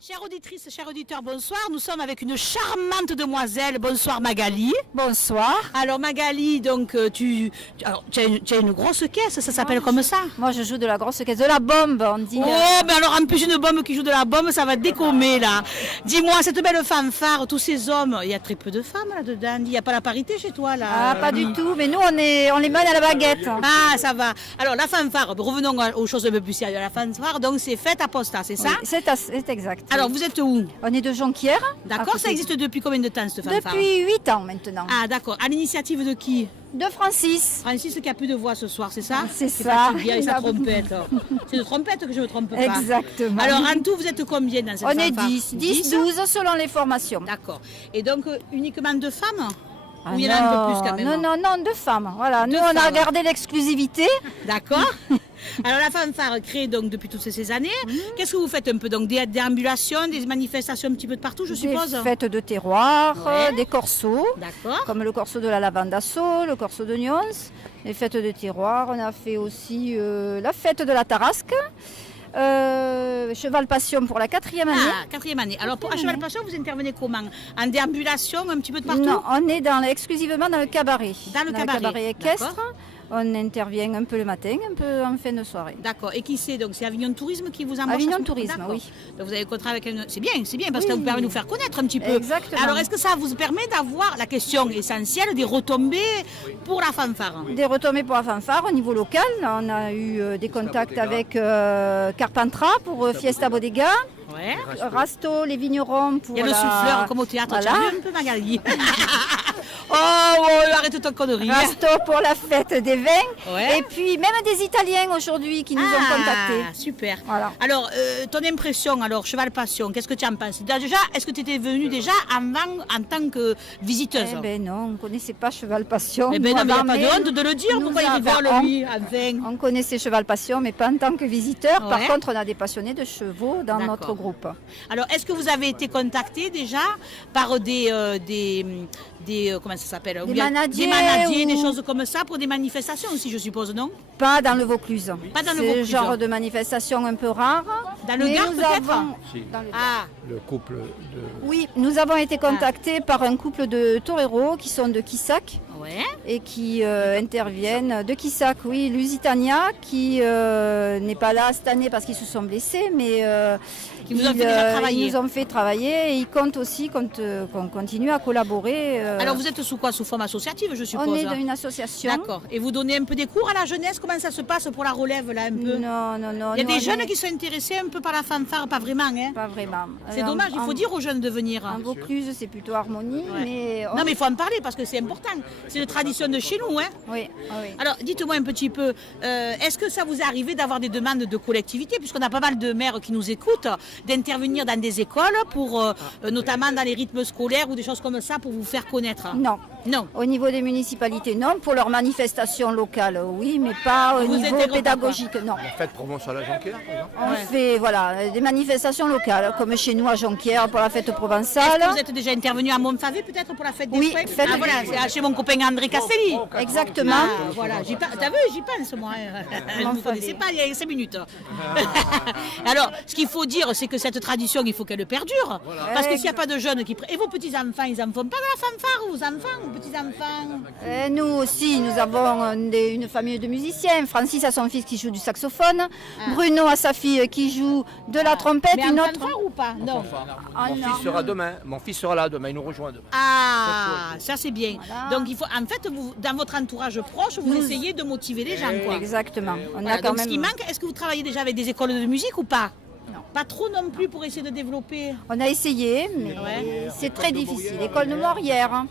Chères auditrices, chers auditeurs, bonsoir. Nous sommes avec une charmante demoiselle. Bonsoir Magali. Bonsoir. Alors Magali, donc tu as une grosse caisse, ça s'appelle comme ça? Moi je joue de la grosse caisse, de la bombe on dit. Oh, mais alors en plus une bombe qui joue de la bombe, ça va décommer là. Dis-moi, cette belle fanfare, tous ces hommes, il y a très peu de femmes là-dedans. Il n'y a pas la parité chez toi là? Ah, pas du tout, mais nous on les mène à la baguette. Ah, ça va. Alors la fanfare, revenons aux choses un peu plus sérieuses. La fanfare, donc c'est fête à Posta, c'est ça? Oui, c'est exact. Alors vous êtes où? On est de Jonquière. D'accord, ça existe depuis combien de temps cette fanfare? Depuis 8 ans maintenant. Ah d'accord, à l'initiative de qui? De Francis. Francis qui a plus de voix ce soir, c'est ça? C'est Qui ça. fatigue avec sa trompette. C'est de trompette que je ne me trompe pas. Exactement. Alors en tout, vous êtes combien dans cette On est fanfare? 10, 12 selon les formations. D'accord. Et donc uniquement de femmes? Ah Ou il y en a un peu plus quand même? Non, de femmes. Voilà. Deux Nous on a femmes. gardé l'exclusivité. D'accord. Alors la fanfare créée donc depuis toutes ces années, qu'est-ce que vous faites un peu? Donc des déambulations, des manifestations un petit peu de partout, je suppose? Des fêtes de terroir, Ouais. des corsos. D'accord. Comme le corso de la Lavandasso, le corso de Nyons, les fêtes de terroir. On a fait aussi la fête de la Tarasque, Cheval Passion pour la 4e année. Ah, 4e année. Alors pour à Cheval Passion, vous intervenez comment? En déambulation un petit peu de partout? Non, on est exclusivement dans le cabaret. Dans le cabaret, équestre. d'accord. On intervient un peu le matin, un peu en fin de soirée. D'accord. Et qui c'est? Donc c'est Avignon Tourisme qui vous embauche? Avignon à ce moment? Tourisme, D'accord. oui. Donc vous avez le contrat avec un... C'est bien parce que ça Oui. vous permet de nous faire connaître un petit peu. Exactement. Alors est-ce que ça vous permet d'avoir la question essentielle des retombées pour la fanfare? Des retombées pour la fanfare au niveau local. On a eu des contacts avec Carpentras pour Fiesta Bodega, Ouais. Rasto, les vignerons pour Il y a le souffleur comme au théâtre. Voilà. Tu as vu un peu Magali? Oh, arrête ta connerie. Rasto pour la fête des vins. Ouais. Et puis même des Italiens aujourd'hui qui nous ont contactés. Super. Voilà. Alors, ton impression, alors, Cheval Passion, qu'est-ce que tu en penses? Déjà, est-ce que tu étais venue déjà avant en tant que visiteuse? Eh ben non, on ne connaissait pas Cheval Passion. Eh ben non, mais il n'y a Avant pas de même, honte de le dire. nous Pourquoi il avons- voir lui, enfin? On connaissait Cheval Passion, mais pas en tant que visiteur. Par Ouais. contre, on a des passionnés de chevaux dans D'accord. notre groupe. Alors, est-ce que vous avez été contacté déjà par des comment ça s'appelle? Des Ou bien manadiers des manadiers, des ou- choses comme ça pour des manifestations aussi, je suppose, non? Pas dans le Vaucluse. Pas dans le C'est Vaucluse. genre de manifestation un peu rare. Dans le Mais Gard, nous peut-être? avons- Si. dans le Gard. Ah, Le couple de... Oui, nous avons été contactés par un couple de toreros qui sont de Quissac ouais. et qui interviennent de Quissac, oui, Lusitania, qui n'est pas là cette année parce qu'ils se sont blessés, mais Qui vous ont fait déjà travailler. ils nous ont fait travailler et ils comptent aussi qu'on continue à collaborer. Alors, vous êtes sous quoi? Sous forme associative, je suppose? on est dans une association. D'accord. Et vous donnez un peu des cours à la jeunesse? Comment ça se passe pour la relève, là, un peu? Non. Il y a nous, des on jeunes est- qui sont intéressés un peu par la fanfare, pas vraiment, hein? Pas vraiment. C'est dommage, il faut dire aux jeunes de venir. En Vaucluse, c'est plutôt harmonie, Ouais. mais... Non, mais il faut en parler parce que c'est important. C'est une tradition de chez nous, hein? Oui, oui. Alors, dites-moi un petit peu, est-ce que ça vous est arrivé d'avoir des demandes de collectivité, puisqu'on a pas mal de maires qui nous écoutent, d'intervenir dans des écoles, pour, notamment dans les rythmes scolaires ou des choses comme ça, pour vous faire connaître? Non. Non. Au niveau des municipalités, non. Pour leurs manifestations locales, oui, mais pas au Vous niveau intégrez pas, pédagogique, non. Fête provençale à Jonquière, par exemple. On Ouais. fait voilà, des manifestations locales, comme chez nous à Jonquière pour la fête Est-ce provençale. que vous êtes déjà intervenu à Montfavet peut-être pour la fête des Oui, fêtes? fête Ah des voilà, fêtes. c'est chez mon copain André Castelli. Exactement. Ah, voilà, t'as vu, j'y pense moi. Je ne vous Montfavet. connaissais pas il y a 5 minutes. Alors, ce qu'il faut dire, c'est que cette tradition, il faut qu'elle perdure. Parce que s'il n'y a pas de jeunes qui... Et vos petits-enfants, ils en font pas de la fanfare, vos enfants, vos petits-enfants? Et nous aussi, nous avons une famille de musiciens. Francis a son fils qui joue du saxophone. Bruno a sa fille qui joue de la trompette. Mais Une en autre. fanfare ou pas? Non. Ah, Mon non. fils sera demain. Mon fils sera là demain. Il nous rejoint demain. Ah, ça c'est bien. Voilà. Donc il faut, en fait, vous, dans votre entourage proche, vous essayez de motiver les gens, quoi. Exactement. On Voilà, a quand donc même. ce qui manque, est-ce que vous travaillez déjà avec des écoles de musique ou pas? Non. Pas trop non plus pour essayer de développer. On a essayé, mais Ouais. c'est très difficile. L'école de Morière. hein.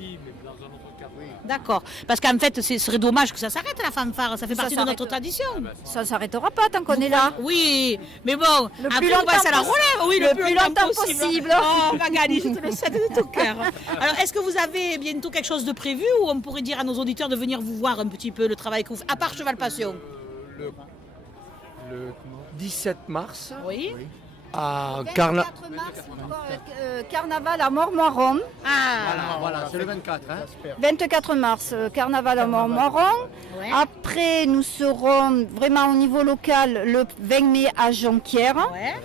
D'accord. Parce qu'en fait, ce serait dommage que ça s'arrête la fanfare. Ça fait Ça partie de s'arrête. notre tradition. Ça ne s'arrêtera pas tant qu'on est là. Oui, mais bon, Le après, plus on longtemps passe à la possi- relève. Oui, le plus longtemps possible. Oh, Magali, je te le souhaite de tout cœur. Alors, est-ce que vous avez bientôt quelque chose de prévu ou on pourrait dire à nos auditeurs de venir vous voir un petit peu le travail que vous faites, à part Cheval Passion? Le 17 mars, Oui. à 24 mars, carnaval à Montmoron. Ah, Voilà, c'est le 24. Hein. 24 mars, carnaval à Montmoron. Ouais. Après, nous serons vraiment au niveau local le 20 mai à Jonquière. ouais.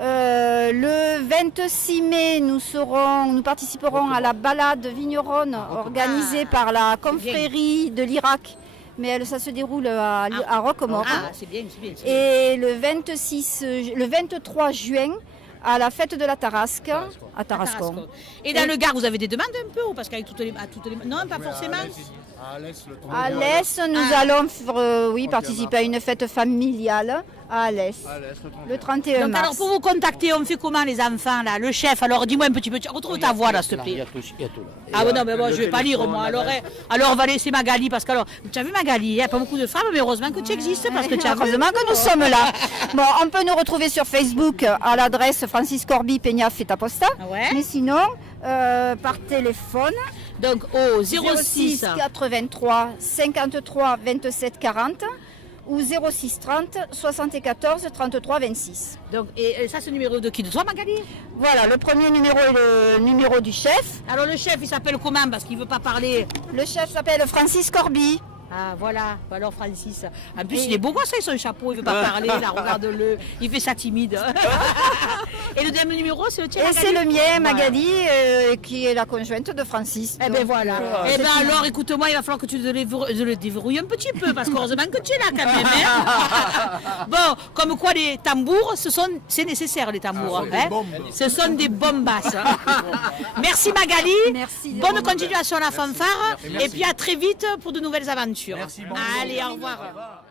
Le 26 mai, nous participerons à la balade vigneronne organisée par la confrérie de l'Irak. Mais ça se déroule à Roquemort. Ah, c'est bien, c'est bien. Et le 23 juin, à la fête de la Tarasque, à Tarascon. Et dans le Gard, vous avez des demandes un peu ou parce qu'avec toutes les... Non, pas forcément. À l'Est, nous allons participer à une fête familiale à Alès, le 31 Donc mars. alors pour vous contacter, on fait comment les enfants là? Le chef, alors dis-moi un petit peu, retrouve ta voix là s'il te plaît. Il y a tout là. Ah non, mais moi je vais pas lire moi. Alors on va laisser Magali parce que alors, tu as vu Magali, il n'y a pas beaucoup de femmes, mais heureusement que tu existes parce que tu as Heureusement que nous sommes là. Bon, on peut nous retrouver sur Facebook à l'adresse Francis Corby Peña Fetaposta. Ouais. Mais sinon, par téléphone. Donc au 06 83 53 27 40 ou 06 30 74 33 26. Donc et ça c'est le numéro de qui? De toi Magali? Voilà, le premier numéro est le numéro du chef. Alors le chef il s'appelle comment parce qu'il veut pas parler? Le chef s'appelle Francis Corby. Ah voilà, alors Francis. En plus il est beau gosse avec son chapeau, il veut pas parler, là regarde-le, il fait ça timide. Et le deuxième numéro c'est le tien Et Magali? c'est le mien, Magali, qui est la conjointe de Francis. Eh ben voilà. Eh ben alors, écoute-moi, il va falloir que tu le déverrouilles un petit peu, parce qu'heureusement que tu es là quand même. Hein. Bon, comme quoi les tambours, c'est nécessaire les tambours. Ce sont des bombasses. Merci Magali. Merci. Bonne continuation à la fanfare. Et puis à très vite pour de nouvelles aventures. Merci, bon Allez, au revoir.